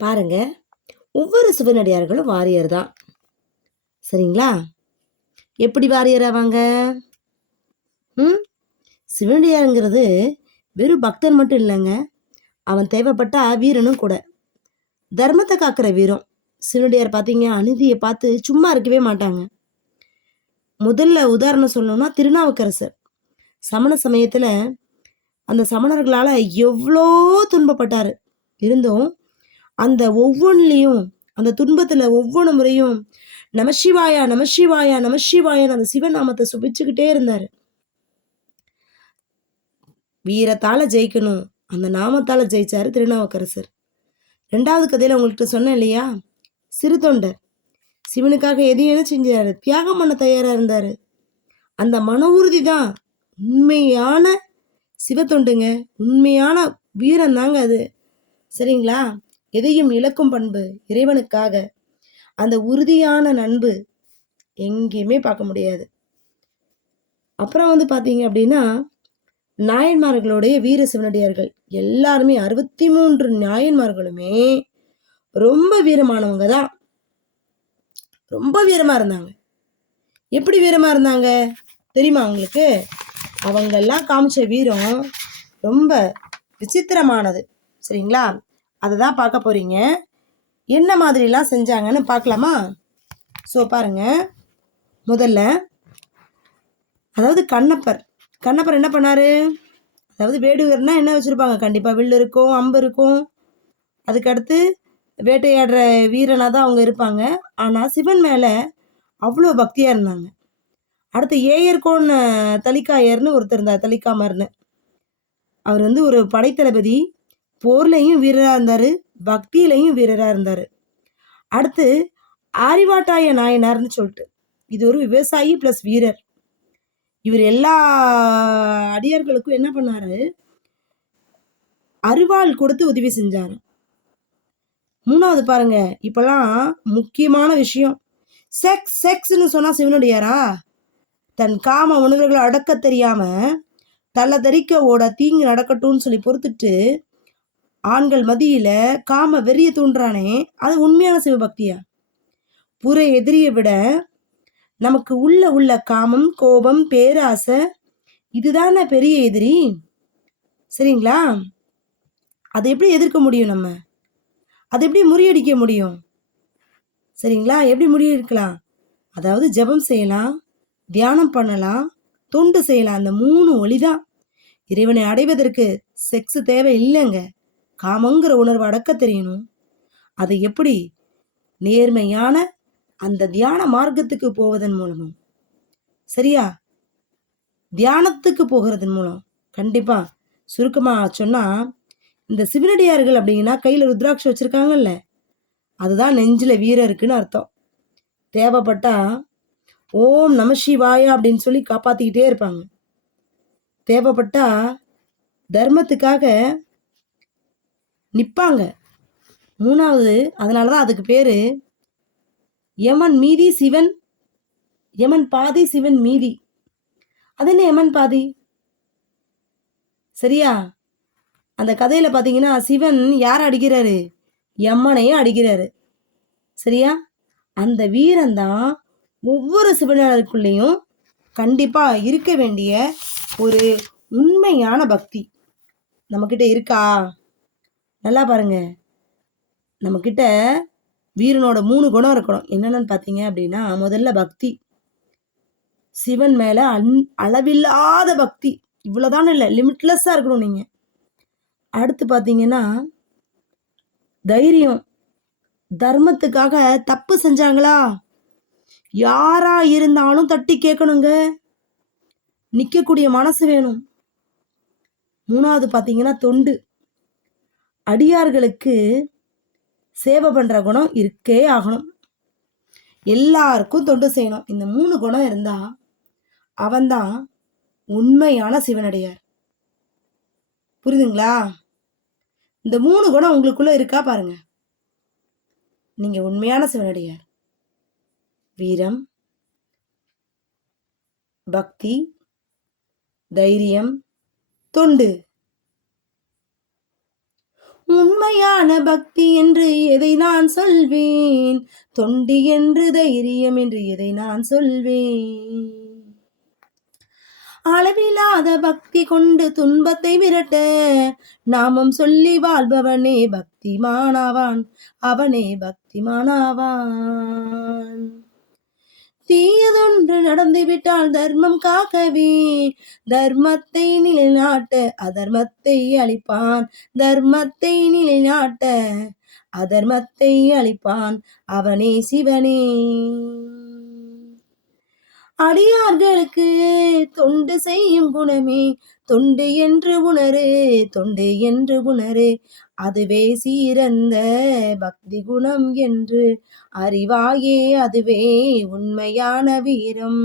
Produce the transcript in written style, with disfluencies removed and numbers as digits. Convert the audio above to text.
பாருங்க, ஒவ்வொரு சிவனடியார்களும் வாரியர் தான். சரிங்களா? எப்படி வாரியர் ஆவாங்க? சிவனடியாருங்கிறது வெறும் பக்தன் மட்டும் இல்லைங்க, அவன் தேவைப்பட்டா வீரனும் கூட. தர்மத்தை காக்கிற வீரம். சிவனடியார் பார்த்தீங்க, அநீதியை பார்த்து சும்மா இருக்கவே மாட்டாங்க. முதல்ல உதாரணம் சொல்லணும்னா திருநாவுக்கரசர். சமண சமயத்தில் அந்த சமணர்களால் எவ்வளோ துன்பப்பட்டார். இருந்தும் அந்த ஒவ்வொன்றிலையும், அந்த துன்பத்தில் ஒவ்வொரு முறையும் நமசிவாயா நமசிவாயா நமசிவாயான்னு அந்த சிவநாமத்தை சுபிச்சுக்கிட்டே இருந்தார். வீரத்தால் ஜெயிக்கணும், அந்த நாமத்தால் ஜெயிச்சார் திருநாவுக்கரசர். 2வது கதையில் உங்கள்கிட்ட சொன்னேன் இல்லையா, சிறு தொண்டர் சிவனுக்காக எதையும் செஞ்சார், தியாகம் பண்ண தயாராக இருந்தார். அந்த மன உறுதி தான் உண்மையான சிவத்தொண்டுங்க, உண்மையான வீரம் தாங்க அது. சரிங்களா? எதையும் இழக்கும் பண்பு இறைவனுக்காக. அந்த உறுதியான நண்பு எங்கேயுமே பார்க்க முடியாது. அப்புறம் பார்த்தீங்க அப்படின்னா, நாயன்மார்களுடைய வீர சிவனடியார்கள் எல்லாருமே 63 நாயன்மார்களுமே ரொம்ப வீரமானவங்க தான். ரொம்ப வீரமா இருந்தாங்க. எப்படி வீரமா இருந்தாங்க தெரியுமா உங்களுக்கு? அவங்கெல்லாம் காமிச்ச வீரம் ரொம்ப விசித்திரமானது. சரிங்களா? அதை தான் பார்க்க போறீங்க. என்ன மாதிரிலாம் செஞ்சாங்கன்னு பார்க்கலாமா? ஸோ பாருங்க, முதல்ல அதாவது கண்ணப்பர் என்ன பண்ணாரு? அதாவது வேடுவர்னா என்ன வச்சுருப்பாங்க, கண்டிப்பாக வில் இருக்கும், அம்பு இருக்கும். அதுக்கடுத்து வேட்டையாடுற வீரனாக தான் அவங்க இருப்பாங்க. ஆனால் சிவன் மேலே அவ்வளோ பக்தியாக இருந்தாங்க. அடுத்து ஏயர்கோன் தலிக்காயர்னு ஒருத்தர் இருந்தார், தலிக்காமர்னு. அவர் ஒரு படைத்தளபதி. போர்லையும் வீரராக இருந்தார், பக்தியிலையும் வீரராக இருந்தார். அடுத்து ஆரிவாட்டாய நாயனார்னு சொல்லிட்டு, இது ஒரு விவசாயி ப்ளஸ் வீரர். இவர் எல்லா அடியார்களுக்கும் என்ன பண்ணாரு, அருவாள் கொடுத்து உதவி செஞ்சாரு. 3வது பாருங்க, இப்பெல்லாம் முக்கியமான விஷயம், செக்ஸ்ன்னு சொன்னா சிவனடியாரா? தன் காம உணர்வுகளை அடக்க தெரியாம தள்ளதறிக்க ஓட தீங்கு நடக்கட்டும்னு சொல்லி பொறுத்துட்டு ஆண்கள் மத்தியில காம வெறிய தூண்டுறானே, அது உண்மையான சிவபக்தியா? புற எதிரியை விட நமக்கு உள்ள காமம், கோபம், பேராசை, இதுதானே பெரிய எதிரி. சரிங்களா? அதை எப்படி எதிர்க்க முடியும்? நம்ம அதை எப்படி முறியடிக்க முடியும்? சரிங்களா? எப்படி முறியடிக்கலாம்? அதாவது ஜெபம் செய்யலாம், தியானம் பண்ணலாம், தொண்டு செய்யலாம். அந்த 3 ஒளிதான். இறைவனை அடைவதற்கு செக்ஸ் தேவை இல்லைங்க. காமங்கிற உணர்வு அடக்க தெரியணும். அது எப்படி? நேர்மையான அந்த தியான மார்க்கத்துக்கு போவதன் மூலமும், சரியா, தியானத்துக்கு போகிறதன் மூலம். கண்டிப்பா சுருக்கமா சொன்னா, இந்த சிவனடியார்கள் அப்படிங்கன்னா கையில ருத்ராட்ச வச்சிருக்காங்கல்ல, அதுதான் நெஞ்சில வீரம் இருக்குன்னு அர்த்தம். தேவைப்பட்டா ஓம் நமசிவாயா அப்படின்னு சொல்லி காப்பாத்திக்கிட்டே இருப்பாங்க. தேவைப்பட்டா தர்மத்துக்காக நிற்பாங்க. 3வது, அதனாலதான் அதுக்கு பேரு யமன் மீதி சிவன், யமன் பாதி சிவன் மீதி. அது என்ன யமன் பாதி? சரியா? அந்த கதையில பாத்தீங்கன்னா சிவன் யாரை அடிக்கிறாரு? யமனையும் அடிக்கிறாரு. சரியா? அந்த வீரம்தான் ஒவ்வொரு சிவனருக்குள்ளேயும் கண்டிப்பா இருக்க வேண்டிய ஒரு உண்மையான பக்தி. நம்மக்கிட்ட இருக்கா? நல்லா பாருங்க, நம்மக்கிட்ட வீரனோட 3 குணம் இருக்கணும். என்னென்னு பார்த்தீங்க அப்படின்னா, முதல்ல பக்தி. சிவன் மேல அளவில்லாத பக்தி. இவ்வளவுதான் இல்லை, லிமிட்லெஸ்ஸா இருக்கணும் நீங்க. அடுத்து பார்த்தீங்கன்னா தைரியம். தர்மத்துக்காக தப்பு செஞ்சாங்களா, யாரா இருந்தாலும் தட்டி கேட்கணுங்க. நிக்கக்கூடிய மனசு வேணும். 3வது பார்த்தீங்கன்னா தொண்டு. அடியார்களுக்கு சேவை பண்ற குணம் இருக்கே ஆகணும். எல்லாருக்கும் தொண்டு செய்யணும். இந்த 3 குணம் இருந்தா அவன்தான் உண்மையான சிவனடியார். புரியுதுங்களா? இந்த 3 குணம் உங்களுக்குள்ள இருக்கா பாருங்க, நீங்க உண்மையான சிவனடியார். வீரம், பக்தி, தைரியம், தொண்டு. உண்மையான பக்தி என்று எதை நான் சொல்வேன், தொண்டி என்று தைரியம் என்று எதை நான் சொல்வேன். அளவில்லாத பக்தி கொண்டு துன்பத்தை விரட்ட நாமம் சொல்லி வாழ்பவனே பக்திமானாவான், அவனே பக்திமானாவான். தீயதொன்று நடந்துவிட்டால் தர்மம் காக்கவே தர்மத்தை நிலைநாட்ட அதர்மத்தை அழிப்பான், தர்மத்தை நிலைநாட்ட அதர்மத்தை அழிப்பான், அவனே சிவனே. அடியார்களுக்கு தொண்டு செய்யும் குணமே தொண்டு என்று உணரு, தொண்டு என்று உணரு, அதுவே சீரந்த பக்தி குணம் என்று அறிவாயே, அதுவே உண்மையான வீரம்.